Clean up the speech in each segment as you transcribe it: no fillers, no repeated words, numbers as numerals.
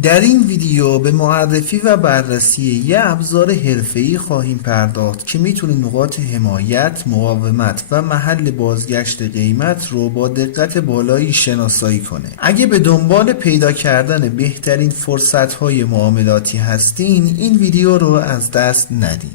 در این ویدیو به معرفی و بررسی یه ابزار حرفه‌ای خواهیم پرداخت که میتونه نقاط حمایت، مقاومت و محل بازگشت قیمت رو با دقت بالایی شناسایی کنه. اگه به دنبال پیدا کردن بهترین فرصت‌های معاملاتی هستین، این ویدیو رو از دست ندین.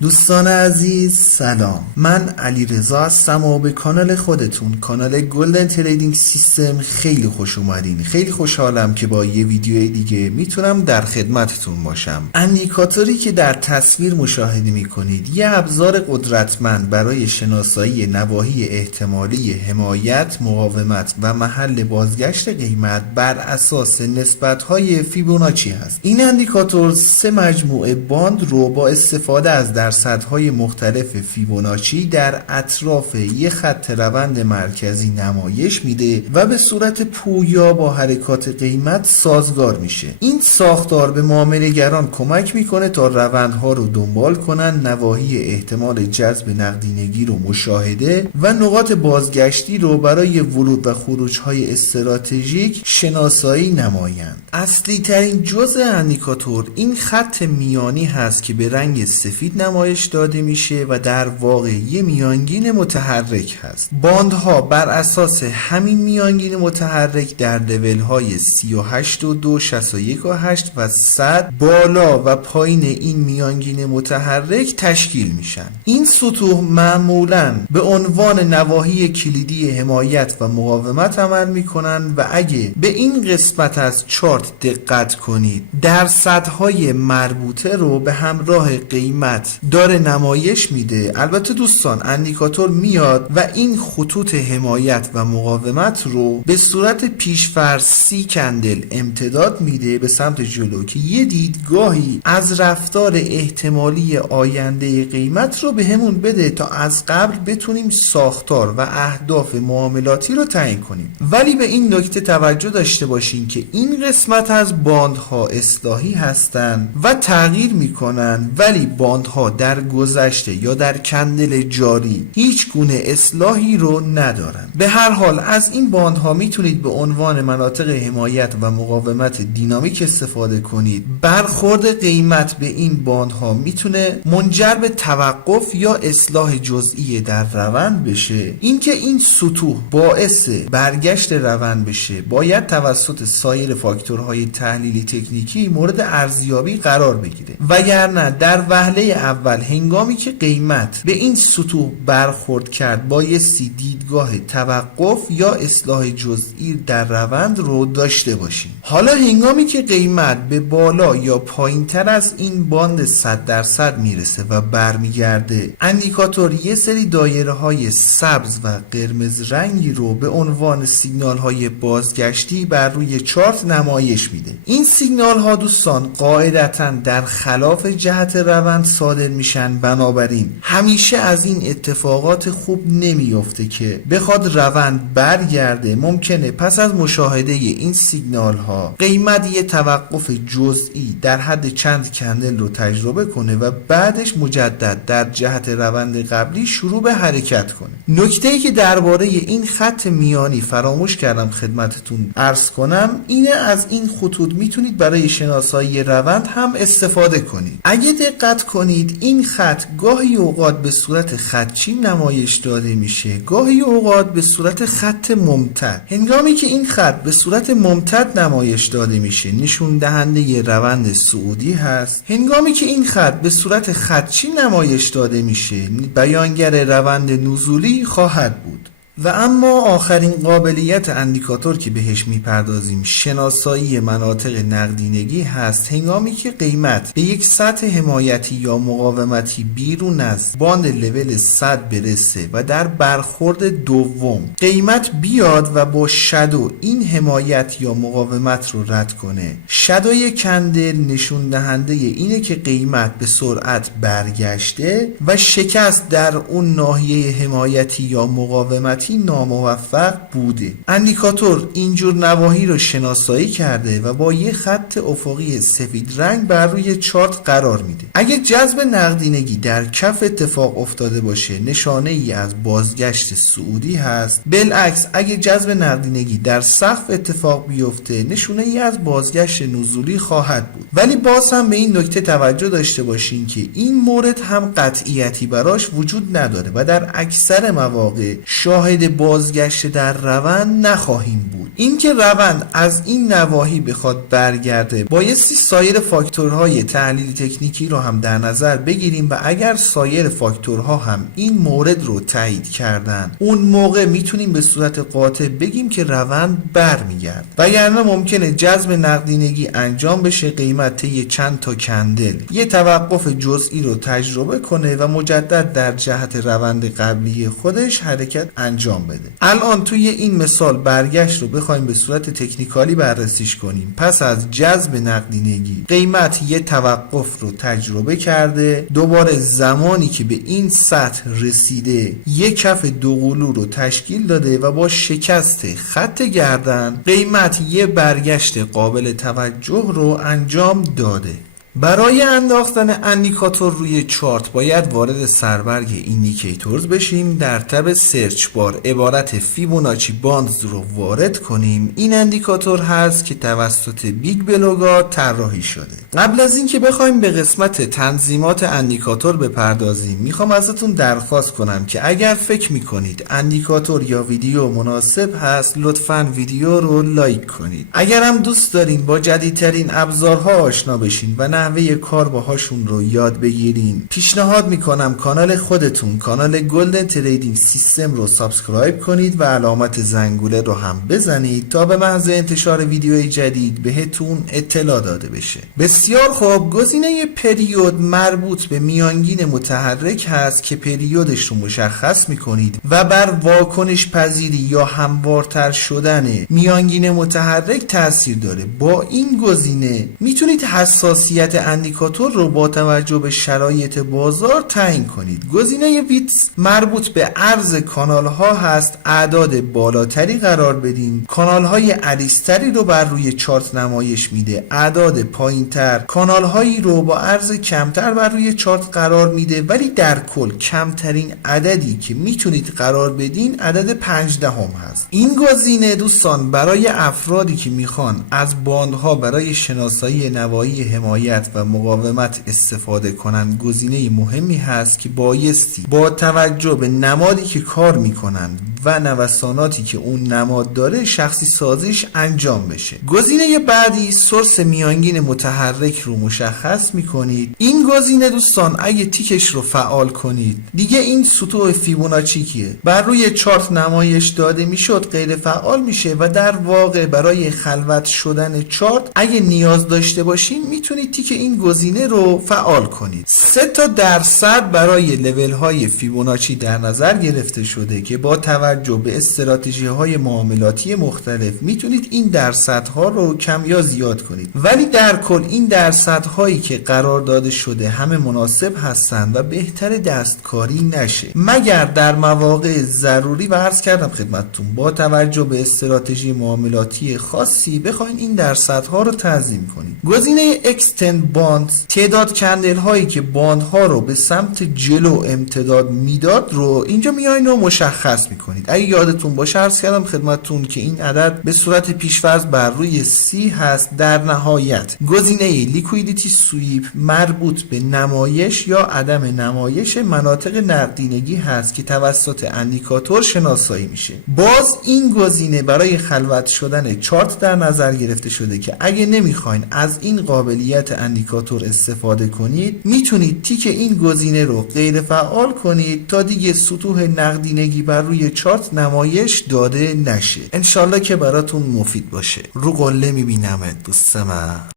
دوستان عزیز سلام، من علیرضا هستم و به کانال خودتون، کانال گلدن تریدینگ سیستم خیلی خوش اومدین. خیلی خوشحالم که با یه ویدیو دیگه میتونم در خدمتتون باشم. اندیکاتوری که در تصویر مشاهده میکنید یه ابزار قدرتمند برای شناسایی نواحی احتمالی حمایت، مقاومت و محل بازگشت قیمت بر اساس نسبت‌های فیبوناچی هست. این اندیکاتور سه مجموعه باند رو با استفاده از درصدهای مختلف فیبوناچی در اطراف یک خط روند مرکزی نمایش میده و به صورت پویا با حرکات قیمت سازگار میشه. این ساختار به معامله‌گران کمک میکنه تا روندها رو دنبال کنن، نواحی احتمال جذب نقدینگی رو مشاهده و نقاط بازگشتی رو برای ورود و خروج‌های استراتژیک شناسایی نمایند. اصلی ترین جزء اندیکاتور این خط میانی هست که به رنگ سفید نمایش داده میشه و در واقع یه میانگین متحرک هست. باندها بر اساس همین میانگین متحرک در لول های 38.2 61.8 و 100 بالا و پایین این میانگین متحرک تشکیل میشن. این سطوح معمولاً به عنوان نواحی کلیدی حمایت و مقاومت عمل میکنن و اگه به این قسمت از چارت دقت کنید، درصدهای مربوطه رو به همراه قیمت داره نمایش میده. البته دوستان، اندیکاتور میاد و این خطوط حمایت و مقاومت رو به صورت پیش‌فرض 30 کندل امتداد میده به سمت جلو که یه دیدگاهی از رفتار احتمالی آینده قیمت رو به همون بده تا از قبل بتونیم ساختار و اهداف معاملاتی رو تعیین کنیم. ولی به این نکته توجه داشته باشین که این قسمت از باندها اصلاحی هستن و تغییر میکنن، ولی باندها در گذشته یا در کندل جاری هیچ گونه اصلاحی رو ندارن. به هر حال از این باندها میتونید به عنوان مناطق حمایت و مقاومت دینامیک استفاده کنید. برخورد قیمت به این باندها میتونه منجر به توقف یا اصلاح جزئی در روند بشه. اینکه این سطوح باعث برگشت روند بشه باید توسط سایر فاکتورهای تحلیلی تکنیکی مورد ارزیابی قرار بگیره، وگرنه در وهله اول هنگامی که قیمت به این سطوح برخورد کرد بایستی دیدگاه توقف یا اصلاح جزئی در روند رو داشته باشیم. حالا هنگامی که قیمت به بالا یا پایین تر از این باند 100% میرسه و برمیگرده، اندیکاتور یه سری دایره های سبز و قرمز رنگی رو به عنوان سیگنال های بازگشتی بر روی چارت نمایش میده. این سیگنال ها دوستان قاعدتاً در خلاف جهت روند صادر میشن، بنابراین همیشه از این اتفاقات خوب نمیفته که بخواد روند برگرده. ممکنه پس از مشاهده این سیگنال ها قیمت یه توقف جزئی در حد چند کندل رو تجربه کنه و بعدش مجدد در جهت روند قبلی شروع به حرکت کنه. نکته‌ای که درباره این خط میانی فراموش کردم خدمتتون عرض کنم اینه از این خطوط میتونید برای شناسایی روند هم استفاده کنید. اگه دقت کنید این خط گاهی اوقات به صورت خطچین نمایش داده میشه، گاهی اوقات به صورت خط ممتد. هنگامی که این خط به صورت ممتد نمایش داده میشه نشون دهنده روند صعودی هست. هنگامی که این خط به صورت خطچین نمایش داده میشه بیانگر روند نزولی خواهد بود. و اما آخرین قابلیت اندیکاتور که بهش میپردازیم شناسایی مناطق نقدینگی هست. هنگامی که قیمت به یک سطح حمایتی یا مقاومتی بیرون از باند لول 100 برسه و در برخورد دوم قیمت بیاد و با شادو این حمایت یا مقاومت رو رد کنه، شادوی کندل نشون دهنده اینه که قیمت به سرعت برگشته و شکست در اون ناحیه حمایتی یا مقاومتی قیمتی ناموفق بوده. اندیکاتور اینجور نواحی رو شناسایی کرده و با یه خط افقی سفید رنگ بر روی چارت قرار میده. اگه جذب نقدینگی در کف اتفاق افتاده باشه نشانه ای از بازگشت صعودی هست. بالعکس اگه جذب نقدینگی در سقف اتفاق بیفته نشونه ای از بازگشت نزولی خواهد بود. ولی باز هم به این نکته توجه داشته باشین که این مورد هم قطعیتی براش وجود نداره و در اکثر مواقع شاهد بازگشت در روند نخواهیم بود. اینکه روند از این نواحی بخواد برگرده بایستی سایر فاکتورهای تحلیل تکنیکی رو هم در نظر بگیریم و اگر سایر فاکتورها هم این مورد رو تایید کردن اون موقع میتونیم به صورت قاطع بگیم که روند برمیگرد. وگرنه ممکنه جذب نقدینگی انجام بشه، قیمت طی چند تا کندل یه توقف جزئی رو تجربه کنه و مجدد در جهت روند قبلی خودش حرکت انجام بده. الان توی این مثال برگشت رو بخوایم به صورت تکنیکالی بررسیش کنیم. پس از جذب نقدینگی قیمت یه توقف رو تجربه کرده، دوباره زمانی که به این سطح رسیده یک کف دوقلو رو تشکیل داده و با شکست خط گردن قیمت یه برگشت قابل توجه رو انجام داده. برای انداختن اندیکاتور روی چارت باید وارد سربرگ ایندیکیتورز بشیم. در تب سرچ بار عبارت فیبوناچی باندز رو وارد کنیم. این اندیکاتور هست که توسط بیگ بلوگا طراحی شده. قبل از اینکه بخوایم به قسمت تنظیمات اندیکاتور بپردازیم میخوام ازتون درخواست کنم که اگر فکر میکنید اندیکاتور یا ویدیو مناسب هست لطفاً ویدیو رو لایک کنید. اگر هم دوست دارین با جدیدترین ابزارها آشنا بشین و نحوه کار باهاشون رو یاد بگیرین پیشنهاد میکنم کانال خودتون کانال گلدن تریدینگ سیستم رو سابسکرایب کنید و علامت زنگوله رو هم بزنید تا به محض انتشار ویدیوی جدید بهتون اطلاع داده بشه. بسیار خوب، گزینه پریود مربوط به میانگین متحرک هست که پریودش رو مشخص میکنید و بر واکنش پذیری یا هموارتر شدن میانگین متحرک تاثیر داره. با این گزینه میتونید حساسیت اندیکاتور رو با توجه به شرایط بازار تعیین کنید. گزینه ویتس مربوط به عرض کانال ها هست. اعداد بالاتری قرار بدین کانال های عریضتری رو بر روی چارت نمایش میده. اعداد پایینتر کانال هایی رو با عرض کمتر بر روی چارت قرار میده. ولی در کل کمترین عددی که میتونید قرار بدین عدد 15 هست. این گزینه دوستان برای افرادی که میخوان از باندها برای شناسایی نواحی حمایت و مقاومت استفاده کنند گزینه مهمی هست که بایستی با توجه به نمادی که کار میکنند و نوساناتی که اون نماد داره شخصی سازیش انجام بشه. گزینه بعدی سورس میانگین متحرک رو مشخص میکنید. این گزینه دوستان اگه تیکش رو فعال کنید دیگه این سطوح فیبوناچی که بر روی چارت نمایش داده میشد غیر فعال میشه و در واقع برای خلوت شدن چارت اگه نیاز داشته باشین میتونید تیک این گزینه رو فعال کنید. 3% برای لول های فیبوناچی در نظر گرفته شده که با توجه به استراتژی های معاملاتی مختلف میتونید این درصدها رو کم یا زیاد کنید. ولی در کل این درصدهایی که قرار داده شده همه مناسب هستند و بهتر دستکاری نشه مگر در مواقع ضروری و عرض کردم خدمتتون با توجه به استراتژی معاملاتی خاصی بخواید این درصدها رو تنظیم کنید. گزینه اکستند باند تعداد کندل هایی که باند ها رو به سمت جلو امتداد میداد رو اینجا میایین و مشخص میکنید. اگه یادتون باشه عرض کردم خدمتتون که این عدد به صورت پیش‌فرض بر روی سی هست. در نهایت گزینه لیکویدیتی سویپ مربوط به نمایش یا عدم نمایش مناطق نقدینگی هست که توسط اندیکاتور شناسایی میشه. باز این گزینه برای خلوت شدن چارت در نظر گرفته شده که اگه نمیخواین از این قابلیت اندیکاتور استفاده کنید میتونید تیک این گزینه رو غیر فعال کنید تا دیگه سطوح نقدینگی بر روی چارت نمایش داده نشه. انشالله که براتون مفید باشه. رو قله میبینمت دوست من.